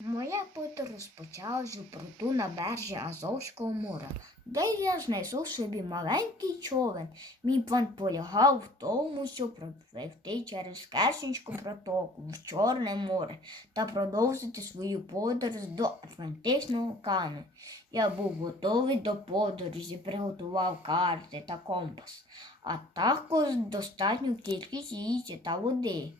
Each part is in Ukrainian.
Моя подорож розпочалась у порту на бережі Азовського моря, де я знайшов собі маленький човен. Мій план полягав в тому, щоб пропливти через Керченську протоку в Чорне море та продовжити свою подорож до Атлантичного океану. Я був готовий до подорожі, приготував карти та компас, а також достатню кількість їжі та води.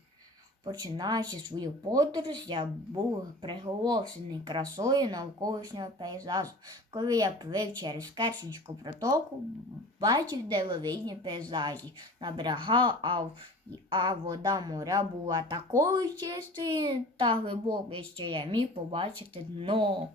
Починаючи свою подорож, я був приголосений красою навколишнього пейзажу. Коли я плив через Керченську протоку, бачив дивовижні пейзажі на берегах, а, а вода моря була такою чистою та глибокою, що я міг побачити дно.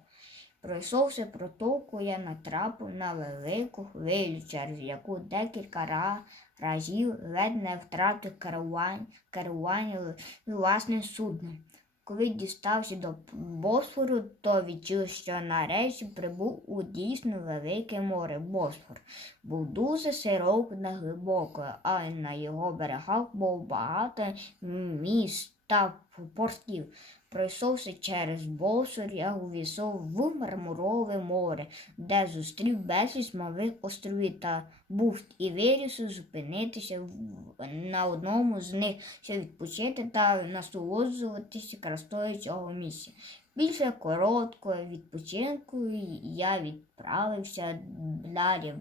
Пройшовши протоку, я натрапив на велику хвилю, через яку декілька разів ледь не втратив керування, керування власним судном. Коли дістався до Босфору, то відчув, що нарешті прибув у дійсно велике море. Босфор був дуже широкий та глибокий, а на його берегах було багато міст та портів. Пройшовши через Босфор, я увійшов в Мармурове море, де зустрів безліч малих островів та бухт і вирішив зупинитися на одному з них, щоб відпочити та насолоджуватися красою цього місця. Після короткого відпочинку я відправився далі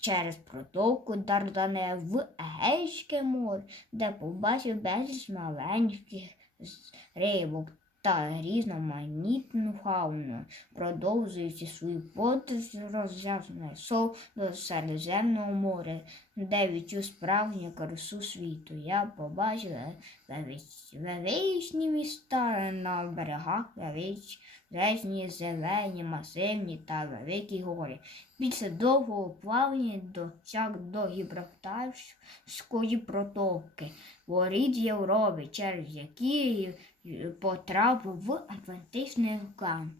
через протоку Дардане в Егейське море, де побачив безліч маленьких рибок та різноманітну фауну. Продовжуючи свою подорож, роз'яснив до Середземного моря, де відчув справжню красу світу. Я побачив велич- величні міста на берегах, величезні, зелені, масивні та великі гори. Після довгого плавання досяг до Гібралтарської протоки, воріт Європи, через які потрапив в Атлантичний океан.